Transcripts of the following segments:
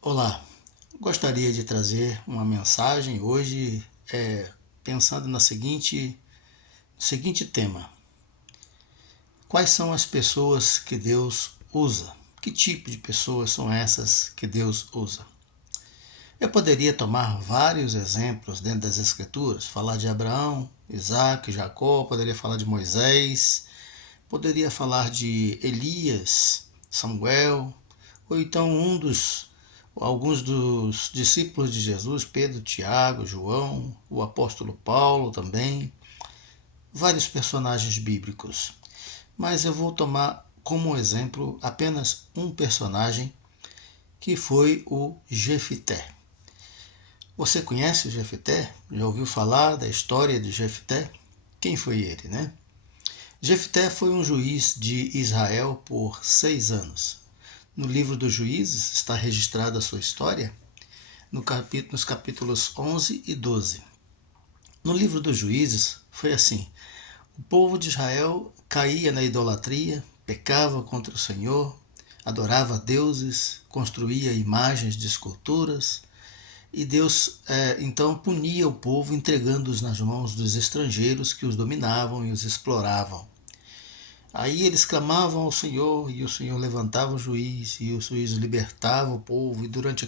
Olá, gostaria de trazer uma mensagem hoje pensando no seguinte tema. Quais são as pessoas que Deus usa? Que tipo de pessoas são essas que Deus usa? Eu poderia tomar vários exemplos dentro das Escrituras, falar de Abraão, Isaac, Jacó, poderia falar de Moisés, poderia falar de Elias, Samuel, ou então alguns dos discípulos de Jesus, Pedro, Tiago, João, o apóstolo Paulo também, vários personagens bíblicos. Mas eu vou tomar como exemplo apenas um personagem que foi o Jefité. Você conhece o Jefité? Já ouviu falar da história de Jefité? Quem foi ele, né? Jefté foi um juiz de Israel por 6 anos. No livro dos Juízes está registrada a sua história nos capítulos 11 e 12. No livro dos Juízes foi assim: o povo de Israel caía na idolatria, pecava contra o Senhor, adorava deuses, construía imagens de esculturas, e Deus então punia o povo entregando-os nas mãos dos estrangeiros que os dominavam e os exploravam. Aí eles clamavam ao Senhor e o Senhor levantava o juiz e o juiz libertava o povo, e durante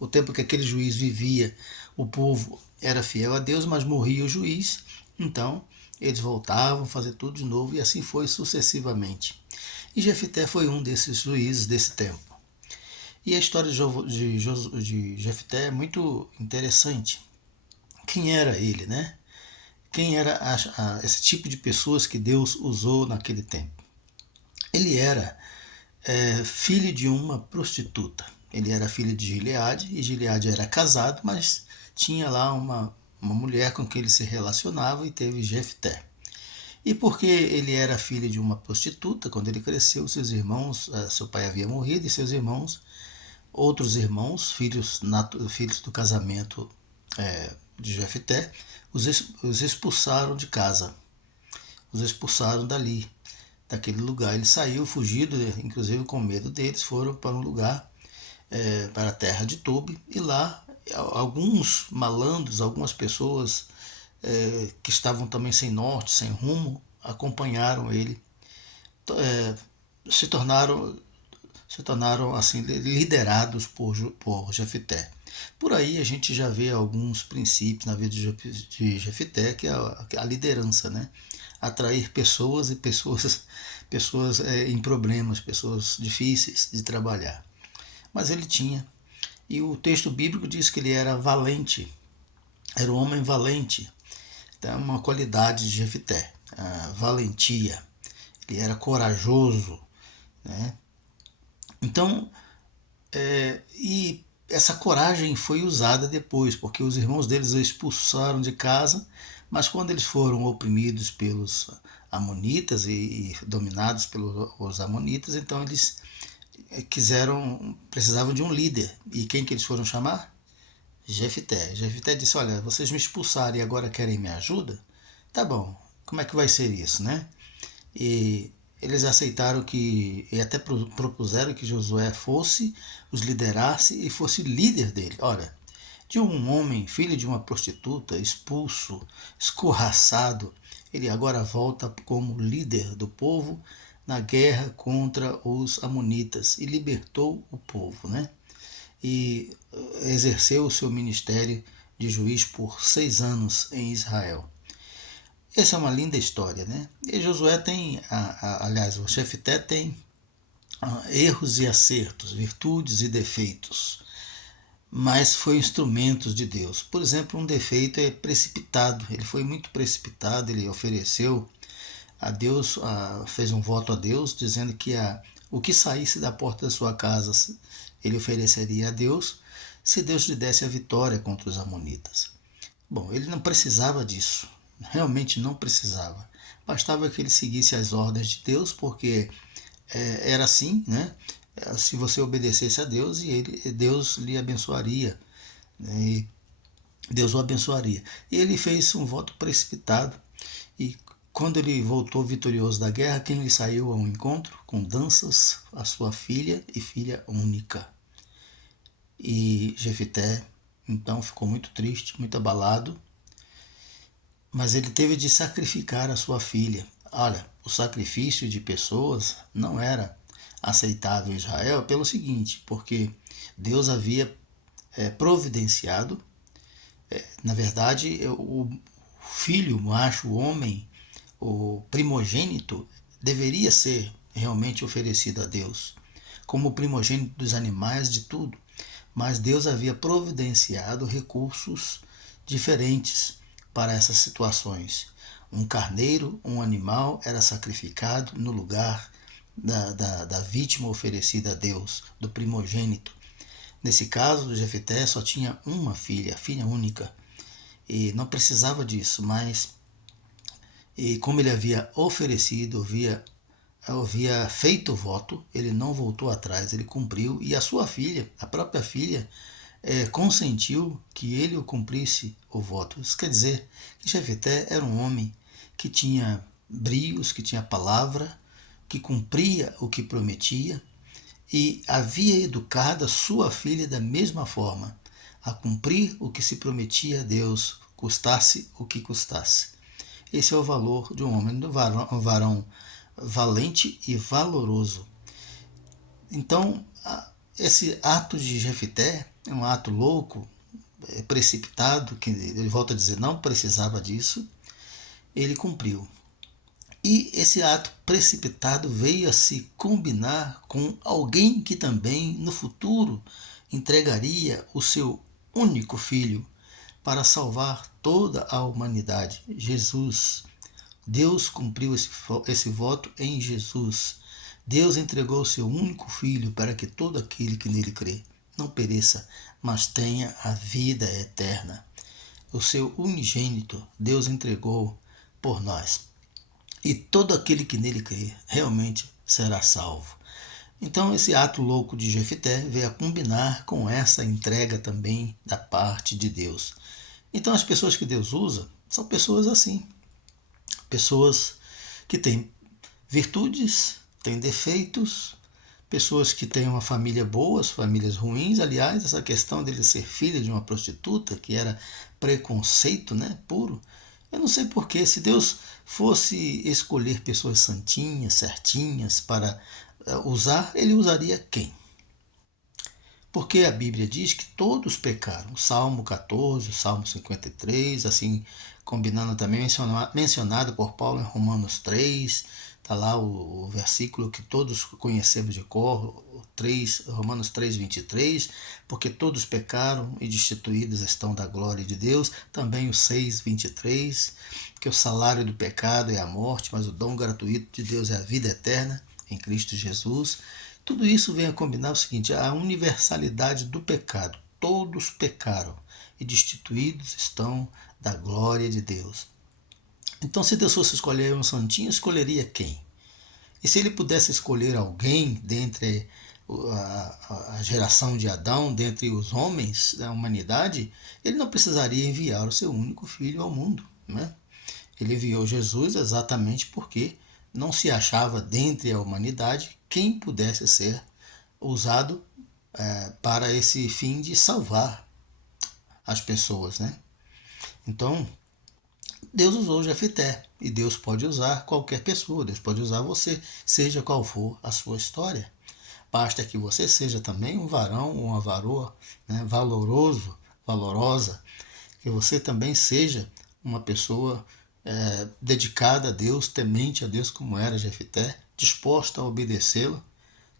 o tempo que aquele juiz vivia, o povo era fiel a Deus, mas morria o juiz, então eles voltavam a fazer tudo de novo, e assim foi sucessivamente. E Jefté foi um desses juízes desse tempo. E a história de Jefté é muito interessante. Quem era ele, né? Quem era esse tipo de pessoas que Deus usou naquele tempo? Ele era filho de uma prostituta. Ele era filho de Gileade, e Gileade era casado, mas tinha lá uma mulher com quem ele se relacionava, e teve Jefté. E porque ele era filho de uma prostituta, quando ele cresceu, seus irmãos, seu pai havia morrido, e seus irmãos, outros irmãos, filhos do casamento de Jefté, os expulsaram de casa, os expulsaram daquele lugar. Ele saiu fugido, inclusive com medo deles, foram para um lugar, para a terra de Tobi, e lá alguns malandros, algumas pessoas que estavam também sem norte, sem rumo, acompanharam ele, é, se tornaram se tornaram assim liderados por Jefité. Por aí a gente já vê alguns princípios na vida de Jefité, que é a liderança, né? Atrair pessoas e pessoas em problemas, pessoas difíceis de trabalhar. Mas ele tinha. E o texto bíblico diz que ele era valente, era um homem valente. Então, é uma qualidade de Jefité, a valentia. Ele era corajoso, né? Então, e essa coragem foi usada depois, porque os irmãos deles o expulsaram de casa, mas quando eles foram oprimidos pelos amonitas e dominados pelos amonitas, então eles precisavam de um líder. E quem que eles foram chamar? Jefité. Jefité disse: olha, vocês me expulsaram e agora querem minha ajuda? Tá bom, como é que vai ser isso, né? E eles aceitaram e até propuseram que Josué os liderasse e fosse líder dele. Olha, de um homem, filho de uma prostituta, expulso, escorraçado, ele agora volta como líder do povo na guerra contra os amonitas e libertou o povo, né? E exerceu o seu ministério de juiz por 6 anos em Israel. Essa é uma linda história, né? E Josué tem, aliás, o Jefté tem erros e acertos, virtudes e defeitos, mas foi instrumento de Deus. Por exemplo, um defeito é precipitado. Ele foi muito precipitado, ele ofereceu a Deus, fez um voto a Deus, dizendo que o que saísse da porta da sua casa ele ofereceria a Deus, se Deus lhe desse a vitória contra os amonitas. Bom, ele não precisava disso, realmente não precisava. Bastava que ele seguisse as ordens de Deus, porque era assim, né? Se você obedecesse a Deus, Deus lhe abençoaria, né? E Deus o abençoaria. E ele fez um voto precipitado, e quando ele voltou vitorioso da guerra, quem lhe saiu ao encontro? Com danças, a sua filha e filha única. E Jefité, então, ficou muito triste, muito abalado, mas ele teve de sacrificar a sua filha. Olha, o sacrifício de pessoas não era aceitável em Israel pelo seguinte, porque Deus havia providenciado, na verdade, o filho macho, o homem, o primogênito, deveria ser realmente oferecido a Deus, como o primogênito dos animais, de tudo. Mas Deus havia providenciado recursos diferentes para essas situações. Um carneiro, um animal, era sacrificado no lugar da vítima oferecida a Deus, do primogênito. Nesse caso, Jefité só tinha uma filha, filha única, e não precisava disso, mas como ele havia oferecido, havia feito o voto, ele não voltou atrás, ele cumpriu, e a sua filha, a própria filha, consentiu que ele o cumprisse o voto. Isso quer dizer que Jefité era um homem que tinha brios, que tinha palavra, que cumpria o que prometia, e havia educado a sua filha da mesma forma, a cumprir o que se prometia a Deus, custasse o que custasse. Esse é o valor de um homem, um varão valente e valoroso. Então, esse ato de Jefité é um ato louco, precipitado, que ele volta a dizer, não precisava disso, ele cumpriu. E esse ato precipitado veio a se combinar com alguém que também, no futuro, entregaria o seu único filho para salvar toda a humanidade, Jesus. Deus cumpriu esse voto em Jesus. Deus entregou o seu único filho para que todo aquele que nele crê não pereça, mas tenha a vida eterna. O seu unigênito Deus entregou por nós. E todo aquele que nele crê realmente será salvo. Então esse ato louco de Jefité veio a combinar com essa entrega também da parte de Deus. Então as pessoas que Deus usa são pessoas assim. Pessoas que têm virtudes, têm defeitos, pessoas que têm uma família boa, famílias ruins. Aliás, essa questão dele ser filho de uma prostituta, que era preconceito, né, puro. Eu não sei porquê, se Deus fosse escolher pessoas santinhas, certinhas para usar, ele usaria quem? Porque a Bíblia diz que todos pecaram. O Salmo 14, o Salmo 53, assim, combinando também, mencionado por Paulo em Romanos 3, está lá o versículo que todos conhecemos de cor, Romanos 3, 23, porque todos pecaram e destituídos estão da glória de Deus. Também o 6, 23, que o salário do pecado é a morte, mas o dom gratuito de Deus é a vida eterna em Cristo Jesus. Tudo isso vem a combinar o seguinte, a universalidade do pecado. Todos pecaram e destituídos estão da glória de Deus. Então, se Deus fosse escolher um santinho, escolheria quem? E se ele pudesse escolher alguém dentre a geração de Adão, dentre os homens da humanidade, ele não precisaria enviar o seu único filho ao mundo, né? Ele enviou Jesus exatamente porque não se achava dentre a humanidade quem pudesse ser usado para esse fim de salvar as pessoas, né? Então, Deus usou Jefité e Deus pode usar qualquer pessoa, Deus pode usar você, seja qual for a sua história. Basta que você seja também um varão ou uma varoa, né, valoroso, valorosa, que você também seja uma pessoa dedicada a Deus, temente a Deus como era Jefité, disposta a obedecê-lo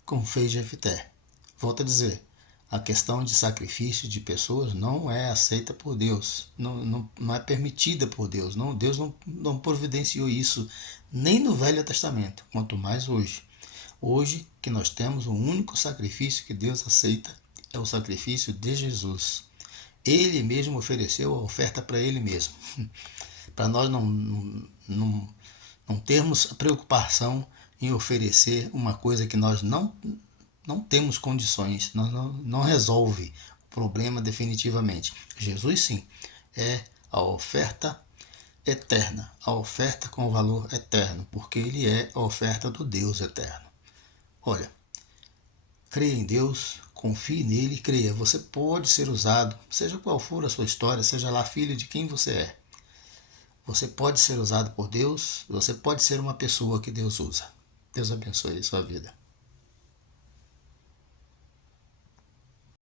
como fez Jefité. Volto a dizer, a questão de sacrifício de pessoas não é aceita por Deus, não é permitida por Deus. Deus não providenciou isso nem no Velho Testamento, quanto mais hoje. Hoje que nós temos o único sacrifício que Deus aceita é o sacrifício de Jesus. Ele mesmo ofereceu a oferta para ele mesmo. Para nós não termos preocupação em oferecer uma coisa que nós não temos condições, não resolve o problema definitivamente. Jesus sim é a oferta eterna, a oferta com valor eterno, porque ele é a oferta do Deus eterno. Olha, creia em Deus, Confie nele e creia. Você pode ser usado, seja qual for a sua história, seja lá filho de quem você é. Você pode ser usado por Deus, você pode ser uma pessoa que Deus usa. Deus abençoe a sua vida.